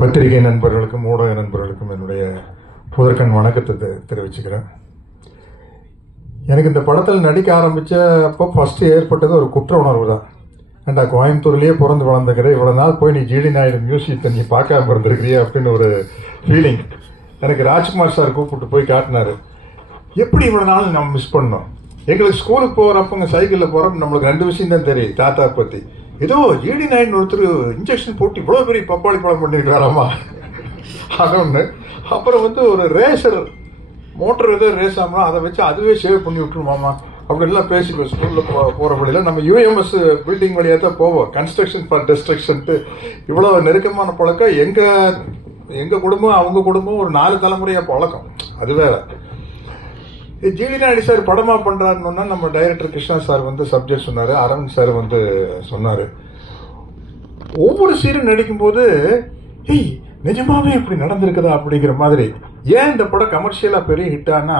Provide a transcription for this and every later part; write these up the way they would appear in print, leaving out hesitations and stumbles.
பத்திரிகை நண்பர்களுக்கும் ஊடக நண்பர்களுக்கும் என்னுடைய முதற்கண் வணக்கத்தை தெரிவிச்சுக்கிறேன். எனக்கு இந்த படத்தில் நடிக்க ஆரம்பித்தப்போ ஃபஸ்ட்டு ஏற்பட்டது ஒரு குற்ற உணர்வு தான். ஏண்டா கோயம்புத்தூர்லேயே பிறந்து வளர்ந்துக்கிற இவ்வளோ நாள் போய் நீ ஜிடி நாயுடு மியூசியத்தை நீ பார்க்காம இருந்திருக்கிறியா அப்படின்னு ஒரு ஃபீலிங். எனக்கு ராஜ்குமார் சார் கூப்பிட்டு போய் காட்டினார். எப்படி இவ்வளோ நாள் நம்ம மிஸ் பண்ணோம். எங்களுக்கு ஸ்கூலுக்கு போகிறப்பங்க சைக்கிளில் போகிறப்ப நம்மளுக்கு 2 விஷயம் தான் தெரியும் தாத்தா பற்றி. ஏதோ ஜிடி நாயுடு ஒருத்தர் இன்ஜெக்ஷன் போட்டு இவ்வளோ பெரிய பப்பாளி பழம் பண்ணியிருக்காராமா அது ஒன்று. அப்புறம் ஒரு ரேசர் மோட்டர் எதோ ரேஸ் ஆகணும் அதை வச்சு அதுவே சேவ் பண்ணி விட்டுருமாமா அப்படின்லாம் பேசிக்குவோம். ஸ்கூலில் போகிற வழியில் நம்ம யூஎம்எஸ் பில்டிங் வழியாக தான் போவோம். கன்ஸ்ட்ரக்ஷன் ஃபார் டெஸ்ட்ரக்ஷன்ட்டு இவ்வளோ நெருக்கமான பழக்கம். எங்கள் குடும்பம் அவங்க குடும்பம் ஒரு 4 தலைமுறையாக பழக்கம். அது வேற. ஜிடி நாயுடு சார் படமாக பண்ணுறாருன்னா நம்ம டைரக்டர் கிருஷ்ணா சார் சப்ஜெக்ட் சொன்னார், அரவிந்த் சார் சொன்னார். ஒவ்வொரு சீரும் நடிக்கும்போது ஏய் நிஜமாவே இப்படி நடந்திருக்குதா அப்படிங்கிற மாதிரி. ஏன் இந்த படம் கமர்ஷியலாக பெரிய ஹிட்டானா,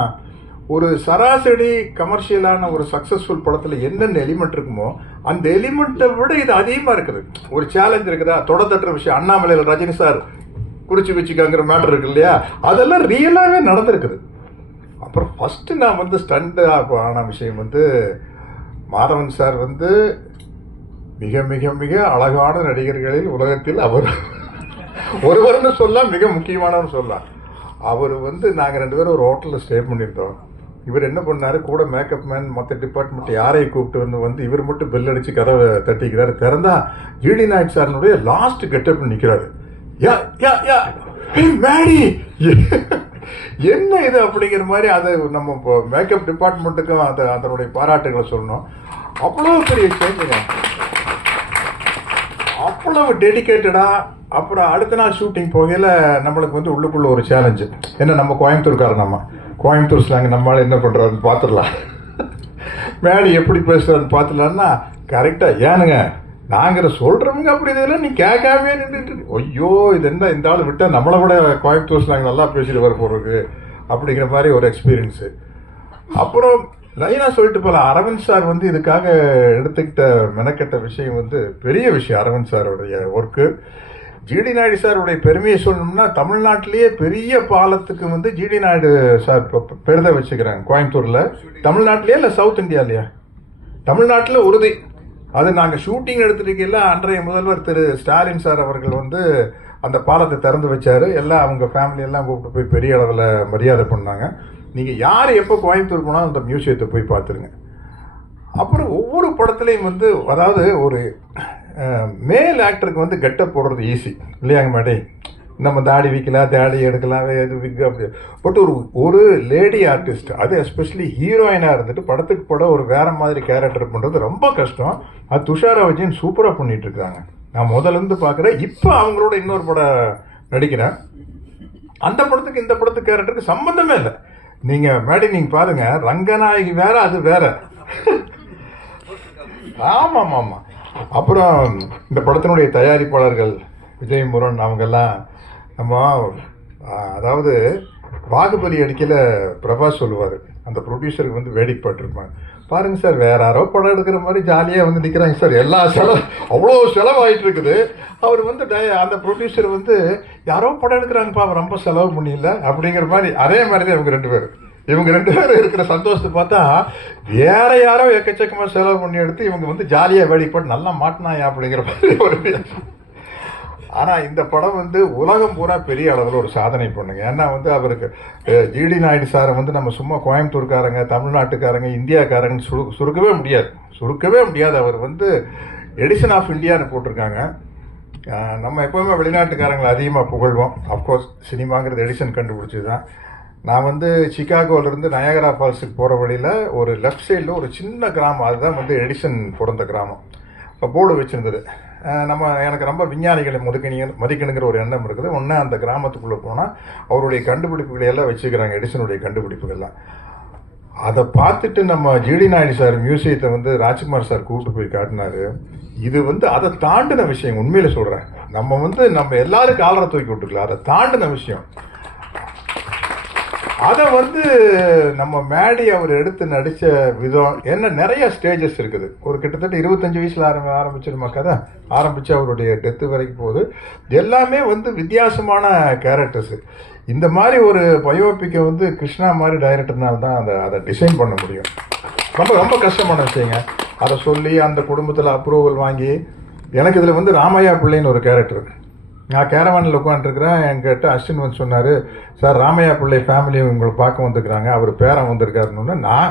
ஒரு சராசரி கமர்ஷியலான ஒரு சக்ஸஸ்ஃபுல் படத்தில் என்னென்ன எலிமெண்ட் இருக்குமோ அந்த எலிமெண்ட்டை விட இது அதிகமாக இருக்குது. ஒரு சேலஞ்ச் இருக்குதா, தொடத்தட்டுற விஷயம். அண்ணாமலையில் ரஜினி சார் குறிச்சு வச்சுக்காங்கிற மேட்டர் இருக்கு இல்லையா, அதெல்லாம் ரியலாகவே நடந்திருக்குது. அப்புறம் ஃபஸ்ட்டு நான் ஸ்டண்ட் ஆன விஷயம் மாதவன் சார் மிக மிக மிக அழகான நடிகர்களில் உலகத்தில் அவர் ஒருவர்னு சொல்லலாம், மிக முக்கியமானவர்னு சொல்லலாம். அவர் நாங்கள் 2 பேரும் ஒரு ஹோட்டலில் ஸ்டே பண்ணியிருந்தோம். இவர் என்ன பண்ணார், கூட மேக்கப் மேன் மற்ற டிபார்ட்மெண்ட் யாரையும் கூப்பிட்டு இவர் மட்டும் பெல் அடித்து கதவை தட்டிக்கிறாரு. திறந்தா ஜிடி நாயுடு சாரினுடைய லாஸ்ட் கெட்டப் நிற்கிறாரு. யா யா யா மேடி என்ன இது அப்படிங்கிற மாதிரி. அதை நம்ம இப்போ மேக்கப் டிபார்ட்மெண்ட்டுக்கும் அதனுடைய பாராட்டுகளை சொல்லணும். அவ்வளோ பெரிய சேஞ்சுங்க, அவ்வளவு டெடிக்கேட்டடாக. அப்புறம் அடுத்த நாள் ஷூட்டிங் போகையில் நம்மளுக்கு உள்ளுக்குள்ள ஒரு சேலஞ்சு. ஏன்னா நம்ம கோயம்புத்தூர்காரன், நம்ம கோயம்புத்தூர் ஸ்லாங் நம்மளால் என்ன பண்ணுறாருன்னு பார்த்துடலாம், மேடி எப்படி பேசுகிறாருன்னு பார்த்துடலான்னா கரெக்டாக ஏனுங்க நாங்கள் சொல்கிறவங்க அப்படி இதெல்லாம் நீ கேட்காமே நின்றுட்டு ஐயோ இது என்ன இந்த ஆள் விட்டால் நம்மளை விட கோயம்புத்தூர் ஸ்லாங் நல்லா பேசிட்டு வர போகிறது அப்படிங்கிற மாதிரி ஒரு எக்ஸ்பீரியன்ஸு. அப்புறம் லைனாக சொல்லிட்டு போகலாம். அரவிந்த் சார் இதுக்காக எடுத்துக்கிட்ட மெனக்கெட்ட விஷயம் பெரிய விஷயம். அரவிந்த் சாருடைய ஒர்க்கு. ஜிடி நாயுடு சாருடைய பெருமையை சொல்லணும்னா தமிழ்நாட்டிலேயே பெரிய பாலத்துக்கு ஜிடி நாயுடு சார் பெருதை வச்சுக்கிறாங்க கோயம்புத்தூரில். தமிழ்நாட்டிலேயே இல்லை சவுத் இந்தியாவிலையா? தமிழ்நாட்டில் உறுதி. அது நாங்கள் ஷூட்டிங் எடுத்துருக்கையில் அன்றைய முதல்வர் திரு ஸ்டாலின் சார் அவர்கள் அந்த பாலத்தை திறந்து வச்சார். எல்லாம் அவங்க ஃபேமிலியெல்லாம் கூப்பிட்டு போய் பெரிய அளவில் மரியாதை பண்ணாங்க. நீங்கள் யார் எப்போ கோயம்புத்தூர் போனாலும் அந்த மியூசியத்தை போய் பார்த்துருங்க. அப்புறம் ஒவ்வொரு படத்துலையும் அதாவது ஒரு மேல் ஆக்டருக்கு கெட்டப் போடுறது ஈஸி இல்லையாங்க மேடை. நம்ம தாடி விற்கலாம், தாடி எடுக்கலாம், எது விக்கு அப்படி. பட் ஒரு லேடி ஆர்டிஸ்ட், அது எஸ்பெஷலி ஹீரோயினாக இருந்துட்டு படத்துக்கு படம் ஒரு வேற மாதிரி கேரக்டர் பண்ணுறது ரொம்ப கஷ்டம். அது துஷாரா விஜயன் சூப்பராக பண்ணிட்டு இருக்காங்க. நான் முதலேருந்து பார்க்குறேன். இப்போ அவங்களோட இன்னொரு படம் நடிக்கிறேன். அந்த படத்துக்கு இந்த படத்துக்கு கேரக்டருக்கு சம்மந்தமே இல்லை. நீங்கள் மேடம் நீங்கள் பாருங்க, ரங்கநாயகி வேற, அது வேற. ஆமாம் ஆமாம். அப்புறம் இந்த படத்தினுடைய தயாரிப்பாளர்கள் விஜய் முருகன் அவங்கெல்லாம் நம்ம அதாவது பாகுபலி அடிக்கல பிரபாஸ் சொல்லுவார், அந்த ப்ரொடியூசருக்கு வேடிக்கைப்பட்டிருப்பாங்க. பாருங்க சார் வேற யாரோ படம் எடுக்கிற மாதிரி ஜாலியாக நிற்கிறாங்க சார், எல்லா செலவு அவ்வளோ செலவாயிட்டு இருக்குது. அவர் அந்த ப்ரொடியூசர் யாரோ படம் எடுக்கிறாங்கப்பா ரொம்ப செலவு பண்ணியில்ல அப்படிங்கிற மாதிரி. அதே மாதிரி தான் இவங்க ரெண்டு பேரும் இருக்கிற சந்தோஷத்தை பார்த்தா வேற யாரோ எக்கச்சக்கமாக செலவு பண்ணி எடுத்து இவங்க ஜாலியாக வேடிக்கைப்பட்டு நல்லா மாட்டினாயா அப்படிங்கிற மாதிரி ஒரு. ஆனால் இந்த படம் உலகம் பூரா பெரிய அளவில் ஒரு சாதனை பண்ணுங்க. ஏன்னா அவருக்கு ஜிடி நாயுடு சாரை நம்ம சும்மா கோயம்புத்தூர்காரங்க, தமிழ்நாட்டுக்காரங்க, இந்தியாக்காரங்கன்னு சுருக்கவே முடியாது. அவர் எடிசன் ஆஃப் இந்தியான்னு போட்டிருக்காங்க. நம்ம எப்போவுமே வெளிநாட்டுக்காரங்களை அதிகமாக புகழ்வோம். அஃப்கோர்ஸ் சினிமாங்கிறது எடிசன் கண்டுபிடிச்சது தான். நான் சிகாகோவிலேருந்து நயாகரா ஃபால்ஸுக்கு போகிற வழியில் ஒரு லெஃப்ட் சைடில் ஒரு சின்ன கிராமம், அதுதான் எடிசன் பிறந்த கிராமம். இப்போ போர்டு வச்சுருந்தது. எனக்கு ரொம்ப விஞ்ஞானிகளை மதிக்கணுங்கிற ஒரு எண்ணம் இருக்குது. ஒன்று அந்த கிராமத்துக்குள்ளே போனால் அவருடைய கண்டுபிடிப்புகளை எல்லாம் வச்சுக்கிறாங்க, எடிசனுடைய கண்டுபிடிப்புகள்லாம். அதை பார்த்துட்டு நம்ம ஜிடி நாயுடு சார் மியூசியத்தை ராஜ்குமார் சார் கூப்பிட்டு போய் காட்டினார். இது அதை தாண்டின விஷயம். உண்மையில சொல்கிறேன், நம்ம நம்ம எல்லாரும் காலரை தூக்கி விட்டுக்கலாம், அதை தாண்டின விஷயம். அதை வந்து நம்ம மேடி அவர் எடுத்து நடித்த விதம் என்ன, நிறைய ஸ்டேஜஸ் இருக்குது. ஒரு கிட்டத்தட்ட 25 வயசில் ஆரம்பிச்சிருமா கதை, ஆரம்பித்து அவருடைய டெத்து வரைக்கும் போகுது. எல்லாமே வந்து வித்தியாசமான கேரக்டர்ஸு. இந்த மாதிரி ஒரு பயோபிக்கை வந்து கிருஷ்ணா மாதிரி டைரக்டர்னால தான் அதை டிசைன் பண்ண முடியும். ரொம்ப ரொம்ப கஷ்டமான விஷயங்க. அதை சொல்லி அந்த குடும்பத்தில் அப்ரூவல் வாங்கி, எனக்கு இதில் வந்து ராமையா பிள்ளைன்னு ஒரு கேரக்டர். நான் கேரவானில் உட்காந்துருக்கிறேன், என்கிட்ட அஸ்வின் வந்து சொன்னார், சார் ராமையா பிள்ளை ஃபேமிலி உங்களை பார்க்க வந்துருக்குறாங்க, அவர் பேரன் வந்திருக்காருன்னு. நான்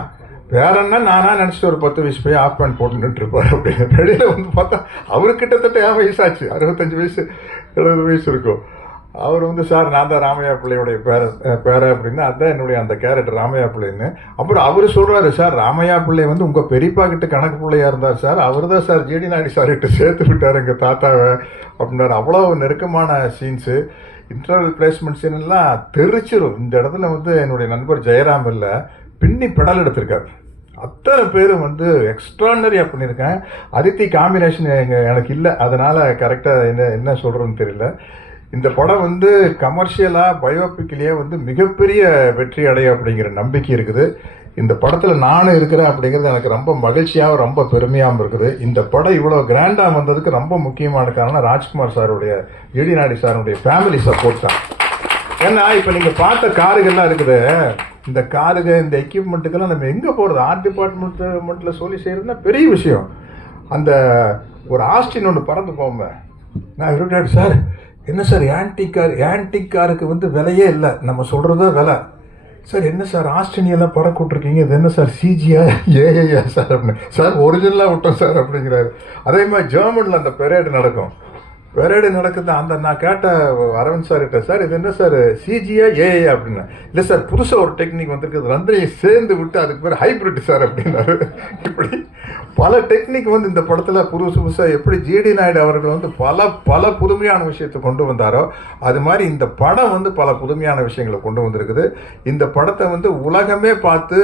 பேரன்னா நானா நினச்சிட்டு ஒரு 10 வயசு போய் ஆஃப் பேண்ட் போட்டுட்டு இருப்பார் அப்படின்னு. வெளியில் வந்து பார்த்தா அவரு கிட்டத்தட்ட என் வயசாச்சு, 65 வயசு 70 வயசு இருக்கும். அவர் வந்து சார் நான் தான் ராமையா பிள்ளையுடைய பேர அப்படின்னா, அதுதான் என்னுடைய அந்த கேரக்டர் ராமையா பிள்ளைன்னு. அப்புறம் அவர் சொல்கிறாரு, சார் ராமையா பிள்ளை வந்து உங்கள் பெரியப்பா கிட்ட கணக்கு பிள்ளையாக இருந்தார் சார், அவர் தான் சார் ஜிடி நாயுடு சார் கிட்ட சேர்த்து விட்டார் எங்கள் தாத்தாவை அப்படின்னாரு. அவ்வளோ நெருக்கமான சீன்ஸு, இன்டர்வல் பிளேஸ்மெண்ட் சீன்லாம் தெரிச்சிடும். இந்த இடத்துல வந்து என்னுடைய நண்பர் ஜெயராம் இல்லை பின்னி பெடல் எடுத்திருக்காரு. அத்தனை பேரும் வந்து எக்ஸ்ட்ரானரியாக பண்ணியிருக்கேன். அதித்தி காம்பினேஷன் எனக்கு இல்லை, அதனால் கரெக்டாக என்ன சொல்கிறதுன்னு தெரியல. இந்த படம் வந்து கமர்ஷியலாக பயோபிக்லேயே வந்து மிகப்பெரிய வெற்றி அடையும் அப்படிங்கிற நம்பிக்கை இருக்குது. இந்த படத்தில் நானும் இருக்கிறேன் அப்படிங்கிறது எனக்கு ரொம்ப மகிழ்ச்சியாகவும் ரொம்ப பெருமையாகவும் இருக்குது. இந்த படம் இவ்வளோ கிராண்டாக வந்ததுக்கு ரொம்ப முக்கியமான காரணம் ராஜ்குமார் சாருடைய, ஜிடி நாயுடு சாருடைய ஃபேமிலி சப்போர்ட் தான். ஏன்னா இப்போ நீங்கள் பார்த்த காருகள்லாம் இருக்குது, இந்த காருங்க இந்த எக்யூப்மெண்ட்டுக்கெல்லாம் நம்ம எங்கே போகிறது, ஆர்ட் டிபார்ட்மெண்ட்டில் சொல்லி செய்கிறதுனா பெரிய விஷயம். அந்த ஒரு ஆஸ்டின் ஒன்று பறந்து போங்க, நான் இருக்காரு சார் என்ன சார் ஆன்டிக் காருக்கு வந்து விலையே இல்லை, நம்ம சொல்கிறதா விலை சார். என்ன சார் ஆஸ்டினியெல்லாம் படம் கூட்டிருக்கீங்க, இது என்ன சார் சிஜியா ஏஐயா சார் அப்படின்னு. சார் ஒரிஜினலாக விட்டோம் சார் அப்படிங்கிறாரு. அதே மாதிரி ஜெர்மனில் அந்த பெரேடு நடக்குது. அந்த நான் கேட்ட அரவிந்த் சார் கிட்ட, சார் இது என்ன சார் சிஜியா ஏஐயா அப்படின்னா, இல்லை சார் புதுசாக ஒரு டெக்னிக் வந்திருக்கு, ரெண்டையும் சேர்ந்து விட்டு அதுக்கு பேர் ஹைப்ரிட் சார் அப்படின்னாரு. இப்படி பல டெக்னிக் வந்து இந்த படத்தில் புதுசாக எப்படி ஜிடி நாயுடு அவர்கள் வந்து பல புதுமையான விஷயத்தை கொண்டு வந்தாரோ, அது மாதிரி இந்த படம் வந்து பல புதுமையான விஷயங்களை கொண்டு வந்திருக்குது. இந்த படத்தை வந்து உலகமே பார்த்து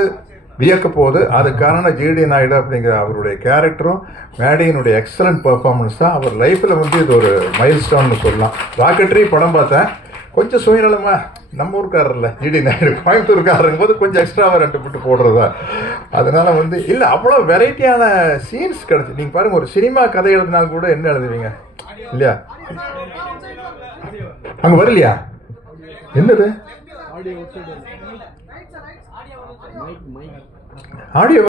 வியக்க போகுது. அது காரணம் ஜிடி நாயுடு அப்படிங்கிற அவருடைய கேரக்டரும் மேடியினுடைய எக்ஸலண்ட் பெர்ஃபார்மன்ஸ் தான். அவர் லைஃப்பில் வந்து இது ஒரு மைல் ஸ்டோன்னு சொல்லலாம். ராக்கெட்ரி படம் பார்த்தேன், கொஞ்சம் சுயநலமா நம்ம ஊருக்காரர்ல ஜிடி நாயுடு கோயம்புத்தூர்காரங்க போது கொஞ்சம் எக்ஸ்ட்ராவாக 2 பிட்டு போடுறதா, அதனால வந்து இல்லை அவ்வளோ வெரைட்டியான சீன்ஸ் கிடச்சி. நீங்கள் பாருங்கள், ஒரு சினிமா கதை எழுதினாலும் கூட என்ன எழுதுவீங்க இல்லையா, அங்கே வரலையா என்னது ஆடியோ